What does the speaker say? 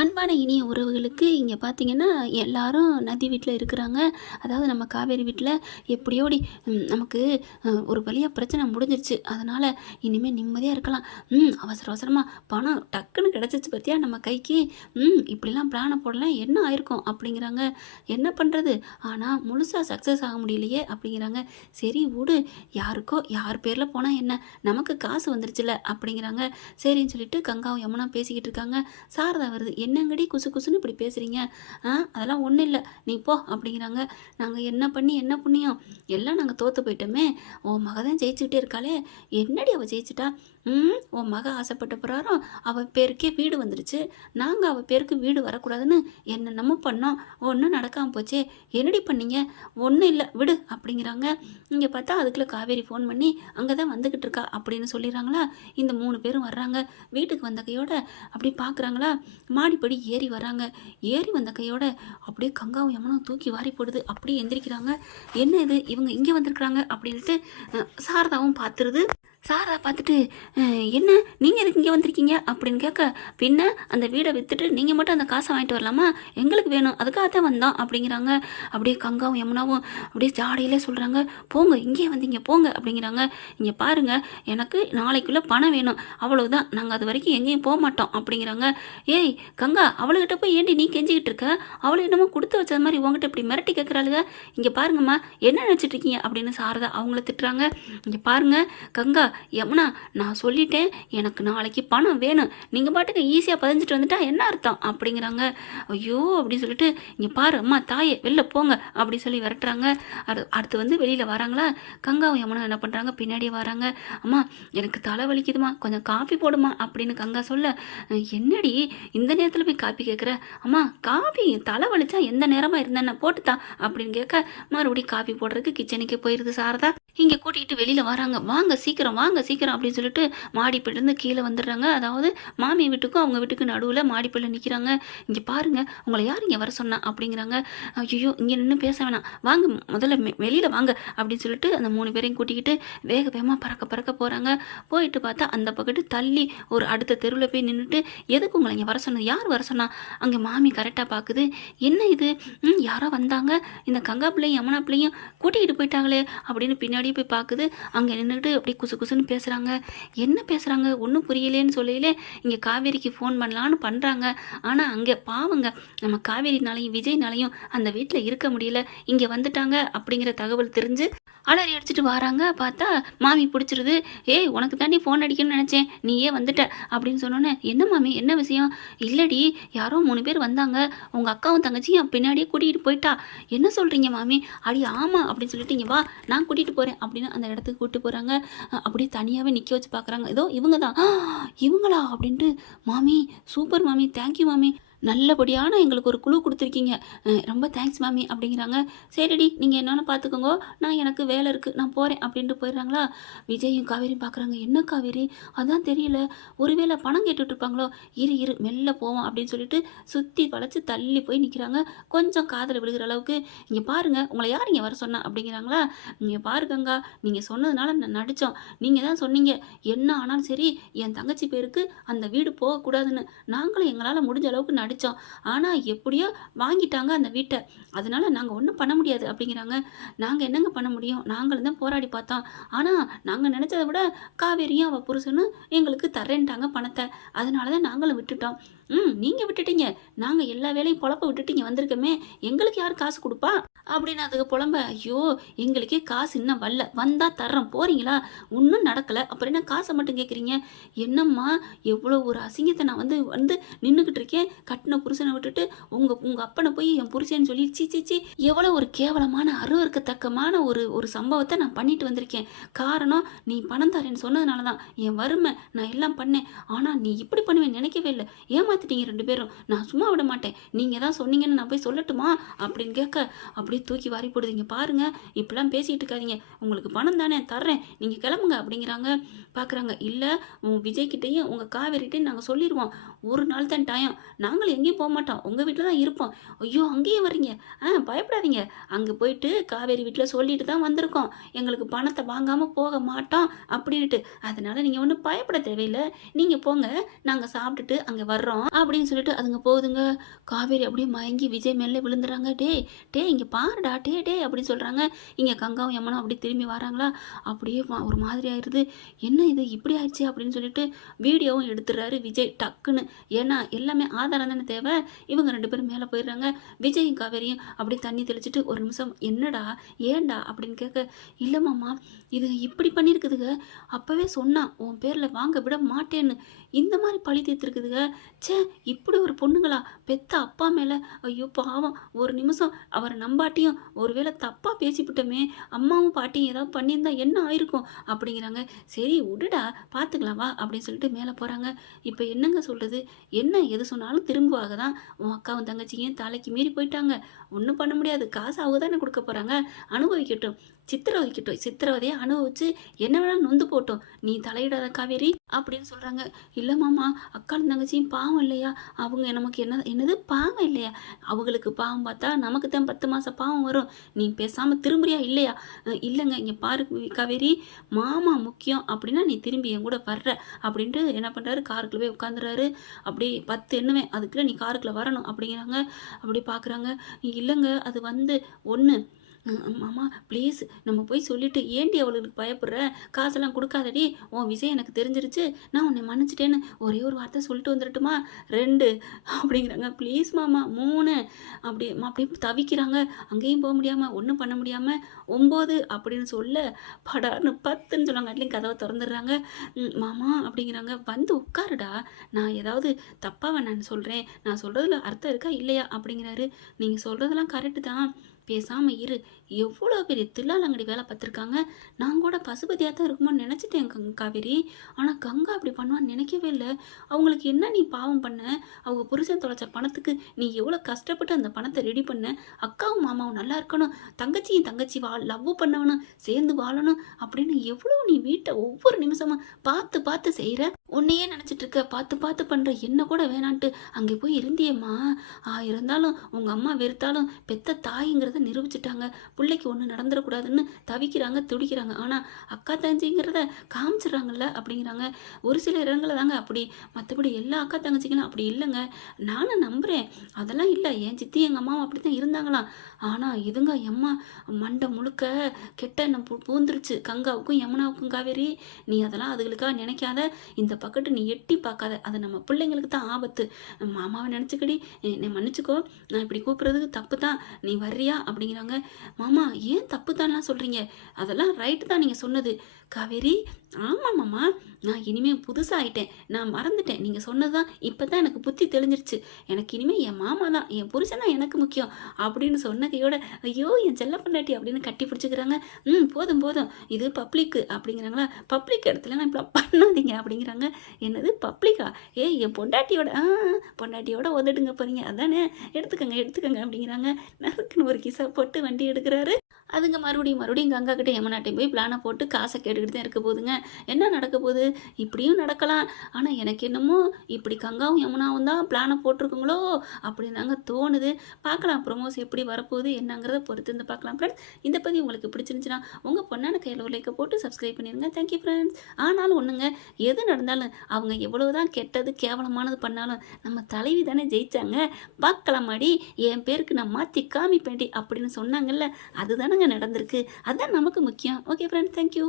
அன்பான இனிய உறவுகளுக்கு இங்கே பார்த்தீங்கன்னா எல்லாரும் நதி வீட்டில் இருக்கிறாங்க. அதாவது நம்ம காவேரி வீட்டில் எப்படியோடி நமக்கு ஒரு வழியாக பிரச்சனை முடிஞ்சிருச்சு. அதனால் இனிமேல் நிம்மதியாக இருக்கலாம். அவசர அவசரமாக பணம் டக்குன்னு கிடச்சிச்சு பார்த்தியா நம்ம கைக்கு. இப்படிலாம் பிளானை போடலாம் என்ன ஆயிருக்கும் அப்படிங்கிறாங்க. என்ன பண்ணுறது, ஆனால் முழுசாக சக்ஸஸ் ஆக முடியலையே அப்படிங்கிறாங்க. சரி விடு, யாருக்கோ யார் பேரில் போனால் என்ன, நமக்கு காசு வந்துருச்சுல அப்படிங்கிறாங்க. சரின்னு சொல்லிட்டு கங்காவும் யமுனா பேசிக்கிட்டு இருக்காங்க. சாரதா வருது. என்னங்கடி குசு குசுன்னு இப்படி பேசுகிறீங்க? அதெல்லாம் ஒன்றும் இல்லை, நீ போ அப்படிங்கிறாங்க. நாங்கள் என்ன பண்ணி என்ன புண்ணியம், எல்லாம் நாங்கள் தோற்று போயிட்டோமே. உன் மக தான் ஜெயிச்சுக்கிட்டே இருக்காளே, என்னடி அவள் ஜெயிச்சிட்டா? உன் மக ஆசைப்பட்ட பிரகாரம் அவள் பேருக்கே வீடு வந்துருச்சு. நாங்கள் அவள் பேருக்கு வீடு வரக்கூடாதுன்னு என்னென்னமோ பண்ணோம், ஒன்றும் நடக்காமல் போச்சே. என்னடி பண்ணீங்க? ஒன்றும் இல்லை விடு அப்படிங்கிறாங்க. இங்கே பார்த்தா அதுக்குள்ளே காவேரி ஃபோன் பண்ணி அங்கே தான் வந்துக்கிட்டு இருக்கா அப்படின்னு சொல்லிடுறாங்களா. இந்த 3 பேரும் வர்றாங்க. வீட்டுக்கு வந்த கையோட அப்படி பார்க்குறாங்களா, மாடிப்படி ஏறி வராங்க. ஏறி வந்த கையோட அப்படியே கங்காவும் யமுனும் தூக்கி வாரி போடுது. அப்படியே எந்திரிக்கிறாங்க. என்ன இது, இவங்க இங்கே வந்திருக்கிறாங்க அப்படின்ட்டு சாரதாவும் பார்த்துருது. சாரதா பார்த்துட்டு, என்ன நீங்கள் எதுக்கு இங்கே வந்திருக்கீங்க அப்படின்னு கேட்க, பின்ன அந்த வீடை விற்றுட்டு நீங்கள் மட்டும் அந்த காசை வாங்கிட்டு வரலாமா, எங்களுக்கு வேணும் அதுக்காக தான் வந்தோம் அப்படிங்கிறாங்க. அப்படியே கங்காவும் யமுனாவும் அப்படியே ஜாடையிலே சொல்கிறாங்க, போங்க இங்கே வந்தீங்க போங்க அப்படிங்கிறாங்க. இங்கே பாருங்கள், எனக்கு நாளைக்குள்ளே பணம் வேணும், அவ்வளவுதான், நாங்கள் அது வரைக்கும் எங்கேயும் போக மாட்டோம் அப்படிங்கிறாங்க. ஏய் கங்கா, அவளுக்கிட்ட போய் ஏண்டி நீ கெஞ்சிக்கிட்டு இருக்க, அவளை என்னமோ கொடுத்து வச்சது மாதிரி உங்ககிட்ட இப்படி மிரட்டி கேட்குறாளுங்க. இங்கே பாருங்கம்மா என்ன நினச்சிட்டு இருக்கீங்க அப்படின்னு சாரதா அவங்கள திட்டுறாங்க. இங்கே பாருங்க கங்கா, யமுனா, நான் சொல்லிட்டேன் எனக்கு நாளைக்கு பணம் வேணும், நீங்கள் பாட்டுக்கு ஈஸியாக பதிஞ்சிட்டு வந்துட்டா என்ன அர்த்தம் அப்படிங்கிறாங்க. ஐயோ அப்படின்னு சொல்லிட்டு, இங்கே பாரு அம்மா தாயே வெளில போங்க அப்படி சொல்லி விரட்டுறாங்க. அடுத்து வந்து வெளியில் வராங்களா. கங்காவும் யமுனா என்ன பண்ணுறாங்க, பின்னாடியே வராங்க. அம்மா எனக்கு தலை வலிக்குதுமா, கொஞ்சம் காஃபி போடுமா அப்படின்னு கங்கா சொல்ல, என்னடி இந்த நேரத்தில் போய் காஃபி கேட்குற, அம்மா காஃபி தலை வலிச்சா எந்த நேரமாக இருந்தேன்னு போட்டுத்தான் அப்படின்னு கேட்க, மறுபடியும் காஃபி போடுறதுக்கு கிச்சனுக்கே போயிடுது சாரதா. இங்கே கூட்டிகிட்டு வெளியில் வராங்க. வாங்க சீக்கிரம் வாங்க சீக்கிரம் அப்படின்னு சொல்லிட்டு மாடிப்படிலேருந்து கீழே வந்துடுறாங்க. அதாவது மாமி வீட்டுக்கும் அவங்க வீட்டுக்கு நடுவில் மாடிப்படியில் நிற்கிறாங்க. இங்கே பாருங்கள், உங்களை யார் இங்கே வர சொன்னா அப்படிங்கிறாங்க. ஐயோ இங்கே நின்று பேச வேணாம், வாங்க முதல்ல வெளியில் வாங்க அப்படின்னு சொல்லிட்டு அந்த 3 பேரையும் கூட்டிக்கிட்டு வேக வேகமாக பறக்க பறக்க போகிறாங்க. போயிட்டு பார்த்தா அந்த பக்கத்து தள்ளி ஒரு அடுத்த தெருவில் போய் நின்றுட்டு, எதுக்கு உங்களை இங்கே வர சொன்னது, யார் வர சொன்னா? அங்கே மாமி கரெக்டாக பார்க்குது. என்ன இது, யாரோ வந்தாங்க, இந்த கங்கா பிள்ளையும் யமுனா பிள்ளையும் கூட்டிகிட்டு போயிட்டாங்களே அப்படின்னு பின்னாடி போய் பார்க்குது. அங்கே நின்றுட்டு அப்படியே குசு குசுன்னு பேசுகிறாங்க. என்ன பேசுகிறாங்க ஒன்றும் புரியலேன்னு சொல்லையிலே இங்கே காவேரிக்கு ஃபோன் பண்ணலான்னு பண்ணுறாங்க. ஆனால் அங்கே பாவங்க நம்ம காவேரினாலையும் விஜய்னாலையும் அந்த வீட்டில் இருக்க முடியல, இங்கே வந்துட்டாங்க அப்படிங்கிற தகவல் தெரிஞ்சு அலறி அடிச்சுட்டு வராங்க. பார்த்தா மாமி பிடிச்சிருது. ஏய் உனக்கு தாண்டி ஃபோன் அடிக்கணும்னு நினச்சேன், நீயே வந்துட்ட அப்படின்னு சொன்னோன்னே, என்ன மாமி என்ன விஷயம்? இல்லடி யாரோ 3 பேர் வந்தாங்க, உங்கள் அக்காவும் தங்கச்சியும் பின்னாடியே கூட்டிகிட்டு போயிட்டா. என்ன சொல்கிறீங்க மாமி? அடி ஆமாம் அப்படின்னு சொல்லிட்டு, இங்கே வா நான் கூட்டிகிட்டு போகிறேன் அப்படின்னு அந்த இடத்துக்கு கூப்பிட்டு போகிறாங்க. அப்படியே தனியாகவே நிற்க வச்சு பார்க்குறாங்க. ஏதோ இவங்க தான், இவங்களா அப்படின்ட்டு. மாமி சூப்பர் மாமி, தேங்க்யூ மாமி, நல்லபடியான எங்களுக்கு ஒரு குழு கொடுத்துருக்கீங்க, ரொம்ப தேங்க்ஸ் மாமி அப்படிங்கிறாங்க. சரிடி நீங்கள் என்னென்னு பார்த்துக்கோங்க, நான் எனக்கு வேலை இருக்குது நான் போகிறேன் அப்படின்ட்டு போயிடுறாங்களா. விஜயும் காவேரியும் பார்க்குறாங்க. என்ன காவேரி, அதான் தெரியல, ஒருவேளை பணம் கேட்டுட்ருப்பாங்களோ, இரு இரு மெல்ல போவோம் அப்படின்னு சொல்லிட்டு சுற்றி வளைச்சி தள்ளி போய் நிற்கிறாங்க. கொஞ்சம் காதில் விழுகிற அளவுக்கு. இங்கே பாருங்கள், உங்களை யார் இங்கே வர சொன்னா அப்படிங்கிறாங்களா. இங்கே பாருங்கங்கா, நீங்கள் சொன்னதுனால நான் நடித்தோம், நீங்கள் தான் சொன்னீங்க என்ன ஆனாலும் சரி என் தங்கச்சி பேருக்கு அந்த வீடு போகக்கூடாதுன்னு, நாங்களும் எங்களால் முடிஞ்ச அளவுக்கு நடித்தோம், ஆனால் எப்படியோ வாங்கிட்டாங்க அந்த வீட்டை, அதனால நாங்கள் ஒன்றும் பண்ண முடியாது அப்படிங்கிறாங்க. நாங்கள் என்னங்க பண்ண முடியும், நாங்களும் தான் போராடி பார்த்தோம், ஆனால் நாங்கள் நினச்சதை விட காவேரியும் அவள் புருஷனும் எங்களுக்கு தரேன்ட்டாங்க பணத்தை, அதனால தான் நாங்களும் விட்டுட்டோம். நீங்கள் விட்டுட்டீங்க, நாங்கள் எல்லா வேலையும் பொழப்ப விட்டுட்டீங்க வந்திருக்கோமே, எங்களுக்கு யார் காசு கொடுப்பா அப்படின்னு அதுக்கு புலம்ப. ஐயோ எங்களுக்கே காசு இன்னும் வரல, வந்தால் தர்றோம் போகிறீங்களா, ஒன்றும் நடக்கலை, அப்புறம் என்ன காசை மட்டும் கேட்குறீங்க? என்னம்மா எவ்வளோ ஒரு அசிங்கத்தை நான் வந்து வந்து நின்றுக்கிட்டு இருக்கேன், கட்டின புருஷனை விட்டுட்டு உங்கள் அப்பனை போய் என் புருஷன்னு சொல்லி சீச்சி, எவ்வளோ ஒரு கேவலமான அருவருக்கத்தக்கமான ஒரு சம்பவத்தை நான் பண்ணிட்டு வந்திருக்கேன். காரணம் நீ பணம் தரேன்னு சொன்னதுனால தான், என் வறுமை, நான் எல்லாம் பண்ணேன், ஆனால் நீ இப்படி பண்ணுவேன்னு நினைக்கவே இல்லை, ஏமாத்திட்டீங்க 2 பேரும், நான் சும்மா விட மாட்டேன், நீங்கள் தான் சொன்னீங்கன்னு நான் போய் சொல்லட்டுமா அப்படின்னு கேட்க, அப்படியே தூக்கி வாரி போடுதீங்க. பாருங்க இப்பெல்லாம் பேசிகிட்டு இருக்காதீங்க, உங்களுக்கு பணம் தானே தர்றேன், நீங்கள் கிளம்புங்க அப்படிங்கிறாங்க. பார்க்குறாங்க. இல்லை விஜய்கிட்டையும் உங்கள் காவேரிகிட்டையும் நாங்கள் சொல்லிடுவோம், ஒரு நாள் தான் டைம், நாங்களும் எங்கேயும் போக மாட்டோம், உங்கள் வீட்டில் தான் இருப்போம். ஐயோ அங்கேயும் வர்றீங்க, பயப்படாதீங்க, அங்கே போயிட்டு காவேரி வீட்டில் சொல்லிட்டு தான் வந்திருக்கோம், எங்களுக்கு பணத்தை வாங்காமல் போக மாட்டோம் அப்படின்ட்டு, அதனால் நீங்கள் ஒன்றும் பயப்பட தேவையில்லை, நீங்கள் போங்க, நாங்கள் சாப்பிட்டுட்டு அங்கே வர்றோம் அப்படின்னு சொல்லிட்டு அதுங்க போகுதுங்க. காவேரி அப்படியே மயங்கி விஜய் மேலே விழுந்துறாங்க. டே இங்கே பாருடா, டே அப்படின்னு சொல்கிறாங்க. இங்கே கங்காவும் யமுனாவும் அப்படியே திரும்பி வராங்களா, அப்படியே ஒரு மாதிரி ஆயிடுது. என்ன இது இப்படி ஆயிடுச்சு அப்படின்னு சொல்லிட்டு வீடியோவும் எடுத்துடுறாரு விஜய் டக்குன்னு. ஏன்னா எல்லாமே ஆதாரம் தானே தேவை. இவங்க 2 பேரும் மேலே போயிடுறாங்க. விஜயும் காவேரியும் அப்படியே தண்ணி தெளிச்சிட்டு ஒரு நிமிஷம் என்னடா ஏன்டா அப்படின்னு கேட்க, இல்லை மாமா இது இப்படி பண்ணியிருக்குதுங்க. அப்போவே சொன்னான் உன் பேரில் வாங்க விட மாட்டேன்னு. இந்த மாதிரி பழி தீர்த்துருக்குதுங்க. ச்சே இப்படி ஒரு பொண்ணுங்களா பெத்த அப்பா மேலே. ஐயோ பாவம், ஒரு நிமிஷம் அவரை நம்பாட்டியும் ஒருவேளை தப்பாக பேசிவிட்டோமே, அம்மாவும் பாட்டியும் ஏதாவது பண்ணியிருந்தா என்ன ஆயிருக்கும் அப்படிங்கிறாங்க. சரி விடுடா பார்த்துக்கலாம் வா அப்படின்னு சொல்லிட்டு மேலே போகிறாங்க. இப்போ என்னங்க சொல்கிறது, என்ன எது சொன்னாலும் திரும்புவாக தான். உன் அக்காவும் தங்கச்சியும் தலைக்கு மீறி போயிட்டாங்க. ஒன்றும் பண்ண முடியாது, காசு அவங்க தானே கொடுக்க போகிறாங்க, அனுபவிக்கட்டும். சித்திரவதையை அனுபவிச்சு என்ன வேணாலும் நொந்து போட்டோம், நீ தலையிடாத காவேரி அப்படின்னு சொல்கிறாங்க. இல்லை மாமா அக்காலும் தங்கச்சியும் பாவம் இல்லையா, அவங்க நமக்கு என்னது பாவம் இல்லையா, அவங்களுக்கு பாவம் பார்த்தா நமக்கு தான் 10 மாதம் பாவம் வரும். நீ பேசாமல் திரும்புறியா இல்லையா? இல்லைங்க இங்கே பாரு காவேரி, மாமா முக்கியம் அப்படின்னா நீ திரும்பி என் கூட வர்ற அப்படின்ட்டு என்ன பண்ணுறாரு, காருக்குள்ள போய் உட்காந்துறாரு. அப்படி 10 எண்ணுவேன் அதுக்குள்ளே நீ காருக்குள்ளே வரணும் அப்படிங்கிறாங்க. அப்படி பார்க்குறாங்க. இல்லைங்க அது வந்து ஒன்று மாமா ப்ளீஸ் நம்ம போய் சொல்லிவிட்டு ஏண்டி அவளுக்கு பயப்படுற, காசெல்லாம் கொடுக்காதடி, உன் விஷயம் எனக்கு தெரிஞ்சிருச்சு, நான் உன்னை மன்னிச்சிட்டேன்னு ஒரே ஒரு வார்த்தை சொல்லிட்டு வந்துடட்டுமா? 2 அப்படிங்கிறாங்க. ப்ளீஸ் மாமா 3 அப்படியே தவிக்கிறாங்க. அங்கேயும் போக முடியாமல் ஒன்றும் பண்ண முடியாமல் 9 அப்படின்னு சொல்ல படார்னு 10ன்னு சொல்லுவாங்க. அட்லையும் கதவை திறந்துடுறாங்க. மாமா அப்படிங்கிறாங்க. வந்து உட்காருடா, நான் ஏதாவது தப்பாக நான் சொல்கிறேன், நான் சொல்கிறதுல அர்த்தம் இருக்கா இல்லையா அப்படிங்கிறாரு. நீங்கள் சொல்கிறதெல்லாம் கரெக்டு தான், பேசாமல் இரு. எவ்வளோ பெரிய தில்லாலங்கடி வேலை பார்த்துருக்காங்க. நான் கூட பசுபதியாக தான் இருக்குமோன்னு நினச்சிட்டேன் காவேரி. ஆனால் கங்கா அப்படி பண்ணுவான்னு நினைக்கவே இல்லை. அவங்களுக்கு என்ன நீ பாவம் பண்ண, அவங்க புருஷன் தொலைச்ச பணத்துக்கு நீ எவ்வளோ கஷ்டப்பட்டு அந்த பணத்தை ரெடி பண்ண. அக்காவும் மாமாவும் நல்லா இருக்கணும், தங்கச்சி லவ் பண்ணவனும் சேர்ந்து வாழணும் அப்படின்னு எவ்வளோ நீ வீட்டை ஒவ்வொரு நிமிஷமும் பார்த்து பார்த்து செய்கிற. உன்னையே நினச்சிட்டு இருக்க, பார்த்து பண்ணுற, என்ன கூட வேணான்ட்டு அங்கே போய் இருந்தியம்மா. இருந்தாலும் உங்கள் அம்மா வெறுத்தாலும் பெத்த தாய்ங்கிறத நிரூபிச்சிட்டாங்க. பிள்ளைக்கு ஒன்று நடந்துடக்கூடாதுன்னு தவிக்கிறாங்க துடிக்கிறாங்க. ஆனால் அக்கா தங்கச்சிங்கிறத காமிச்சிட்றாங்கல்ல அப்படிங்கிறாங்க. ஒரு சில இடங்களில் தாங்க அப்படி, மற்றபடி எல்லா அக்கா தங்கச்சிங்களும் அப்படி இல்லைங்க. நானும் நம்புகிறேன் அதெல்லாம் இல்லை. என் சித்தி எங்கள் அம்மாவும் அப்படி தான் இருந்தாங்களாம். ஆனால் இதுங்க எம்மா மண்டை முழுக்க கெட்ட எண்ணம் பூந்துருச்சு கங்காவுக்கும் யமுனாவுக்கும். காவேரி நீ அதெல்லாம் அதுகளுக்காக நினைக்காத, இந்த பக்கத்து நீ எட்டி பார்க்காத, அது நம்ம பிள்ளைங்களுக்கு தான் ஆபத்து. மாமாவை நினச்சிக்கடி, என்னை மன்னிச்சுக்கோ, நான் இப்படி கூப்பிட்றதுக்கு தப்பு தான், நீ வர்றியா அப்படிங்கிறாங்க. மாமா ஏன் தப்பு தான்லாம் சொல்கிறீங்க, அதெல்லாம் ரைட்டு தான் நீங்கள் சொன்னது. காவேரி ஆமாம் மாமா, நான் இனிமேல் புதுசாக ஆகிட்டேன், நான் மறந்துட்டேன், நீங்கள் சொன்னது தான் இப்போ தான் எனக்கு புத்தி தெளிஞ்சிருச்சு. எனக்கு இனிமேல் என் மாமா தான், என் புருஷன் தான் எனக்கு முக்கியம் அப்படின்னு சொன்ன கையோட ஐயோ என் செல்ல பொண்டாட்டி அப்படின்னு கட்டி பிடிச்சிக்கிறாங்க. போதும் இது பப்ளிக்கு அப்படிங்கிறாங்களா. பப்ளிக் இடத்துலலாம் இப்படி பண்ணாதீங்க அப்படிங்கிறாங்க. என்னது பப்ளிக்கா, என் பொண்டாட்டியோட உதடுங்க போகிறீங்க அதானே, எடுத்துக்கங்க அப்படிங்கிறாங்க. நறுக்குன்னு ஒரு கிசா போட்டு வண்டி எடுக்கிறாரு. அதுங்க மறுபடியும் கங்கா கிட்டே யமுனாட்டையும் போய் பிளானை போட்டு காசை கேட்டுக்கிட்டு தான் இருக்க போகுதுங்க. என்ன நடக்க போகுது, இப்படியும் நடக்கலாம். ஆனால் எனக்கு என்னமோ இப்படி கங்காவும் யமுனாவும் தான் பிளானை போட்டிருக்குங்களோ அப்படின்னு தாங்க தோணுது. பார்க்கலாம் ப்ரொமோஸ் எப்படி வரப்போகுது என்னங்கிறத பொறுத்து இருந்து பார்க்கலாம் ஃப்ரெண்ட்ஸ். இந்த பதிவு உங்களுக்கு பிடிச்சிருந்துச்சுன்னா உங்கள் பொண்ணான கையில் ஒரு லைக்கை போட்டு சப்ஸ்கிரைப் பண்ணிடுங்க. Thank you friends. ஆனாலும் ஒன்றுங்க, எது நடந்தாலும் அவங்க எவ்வளோதான் கெட்டது கேவலமானது பண்ணாலும் நம்ம தலைவி தானே ஜெயிச்சாங்க. பார்க்கலாமாடி, என் பேருக்கு நான் மாற்றி காமிப்பேண்டி அப்படின்னு சொன்னாங்கல்ல, அதுதானங்க நடந்திருக்கு. அதுதான் நமக்கு முக்கியம். Okay friends, thank you.